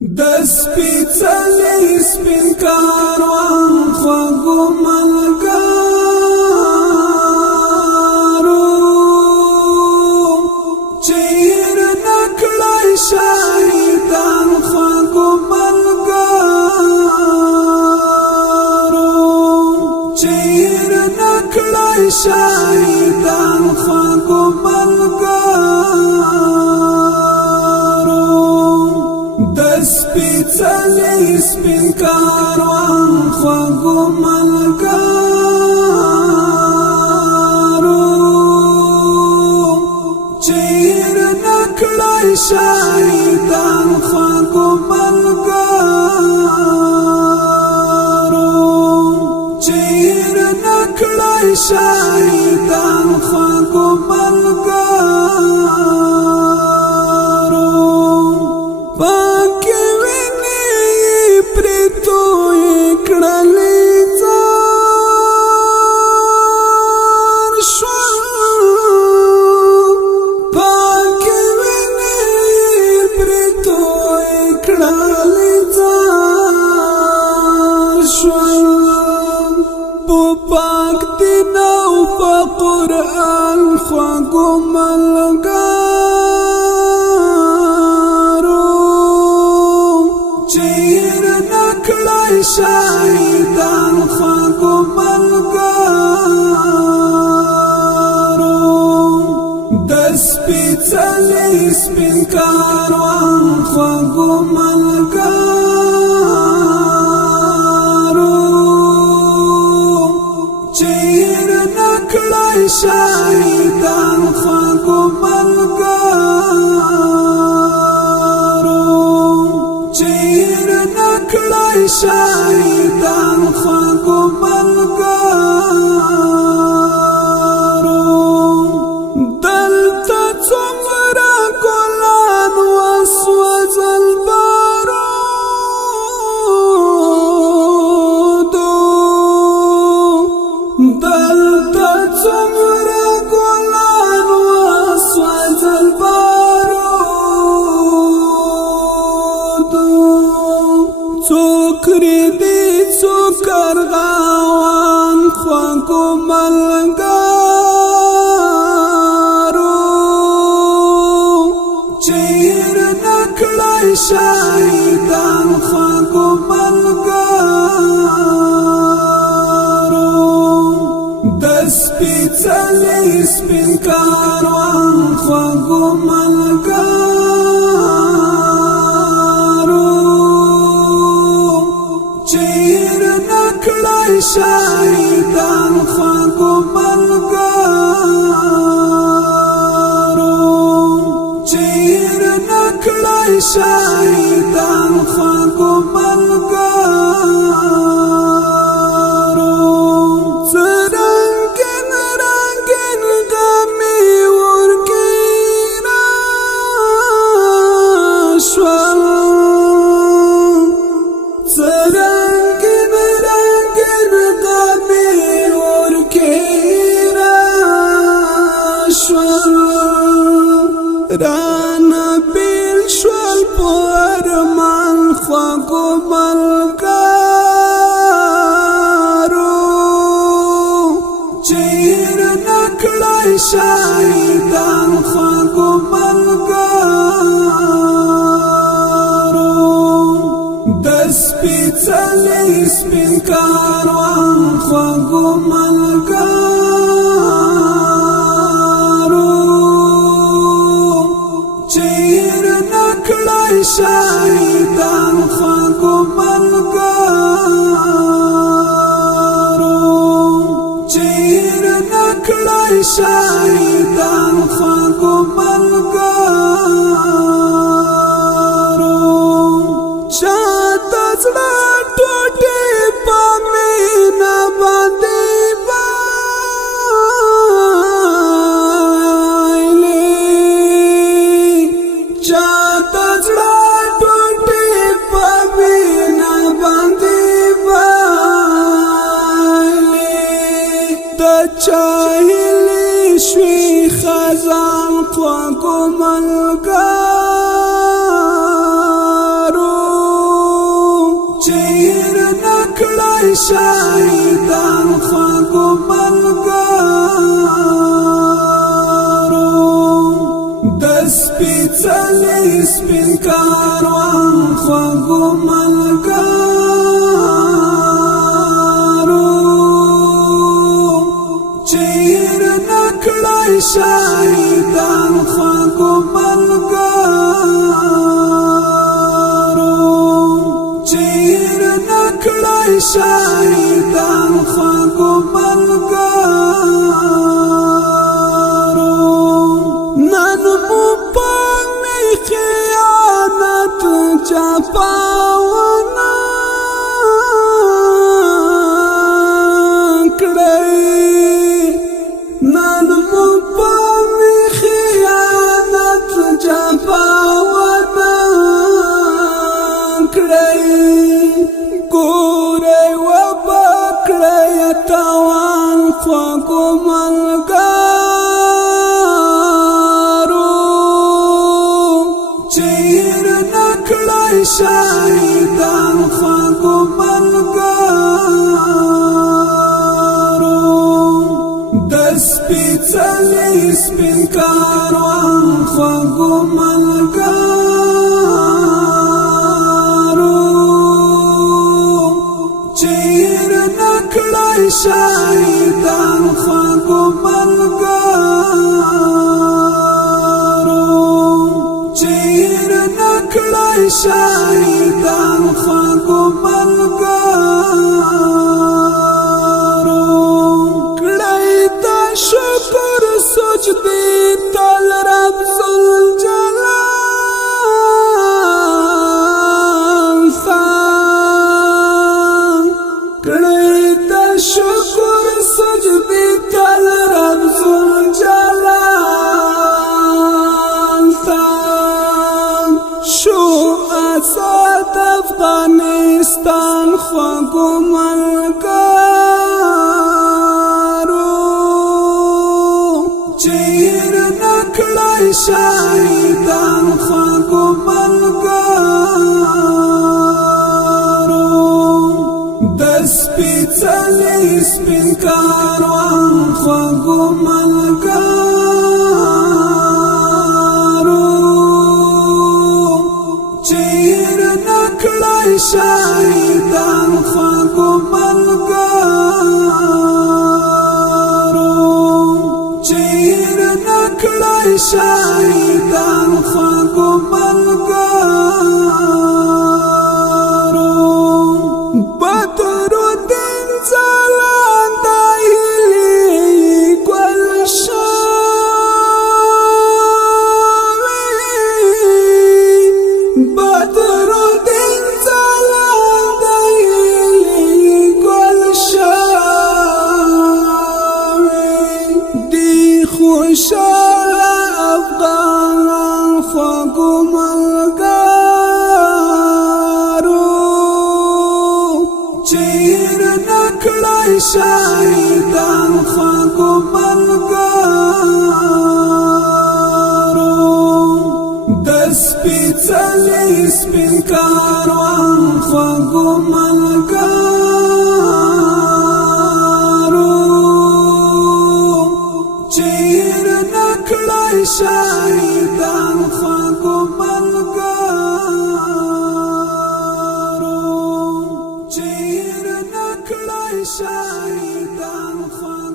سپیڅلی سپین کاروان خوږو ملګرو چیر نکړای شهیدان خوږو ملګرو چیر نکړای شهیدان خوږو سپیڅلی سپین کاروان خوږو ملګرو چیر نکړای شهیدان خوږو ملګرو چیر نکړای شهیدان خوږو ملګرو پاک دین او په قرآن خوږو ملګرو چیر نکړای شهیدان خوږو ملګرو د سپیڅلی سپین کاروان خوږو شهیدان خوږو ملګرو چیر نکړای شهیدان خوږو ملګرو دلته څومره ګلان وسوځل بارودو دلته څومره ګلان وسوځل بارودو څوک ریدي څوک ارغوان خوږو ملګرو چیر نکړای شهیدان خوږو ملګرو سپیڅلی سپین کاروان خوږو ملګرو چیر نکړای شهیدان خوږو ملګرو چیر نکړای شهیدان خوږو ملګرو رانا بیل شوال پرمان خوږو ملګرو چیر نکړای شهیدان خوږو ملګرو د سپیڅلی سپین کاروان خوږو شهیدان خوږو ملګرو چیر نکړای شهیدان خوږو ملګرو چاته زړه ټوټې په مینه باندې چاهلی شوی خزان خوږ شهیدان خوږو ملګرو د سپېڅلي سپین کاروان خوږو ملګرو چې هېر نه کړی شهیدان خوږو ملګرو چې هېر نه کړی شهیدان خوږو ملګرو نن مو په خیانت جاپاونه کړی نن مو په خیانت جاپاونه کړی ګورئ وبکړئ تاوان خوږو ملګرو چې هېر نه کړی شهیدان خوږو ملګرو د سپېڅلي سپین کاروان خوږو ملګرو چې هېر نه کړی شهیدان خوږو ملګرو چې هېر نه کړی شهیدان خوږو ملګرو کړی د شکر سجدې تل رب ذوالجلال کړی د شکر سجدې تل رب ذوالجلال شو آزاد افغانستان خوږو ملګرو چې هېر نه کړی شهیدان خوږو ملګرو د سپېڅلي سپین کاروان خوږو ملګرو چې هېر نه کړی شهیدان خوږو ملګرو چې هېر نه کړی شهیدان خوږو ملګرو بدرالدین ځلانده هیلې ګل شوی بدرالدین ځلانده هیلې ګل شوی دی خوشاله افغانان خوږو ملګرو چې هېر نه کړی شهیدان خوږو ملګرو د سپېڅلي سپین کاروان خوږو ملګرو چې هېر نه کړی شهیدان خوږو ملګرو چې هېر نه کړی شهیدان خوږو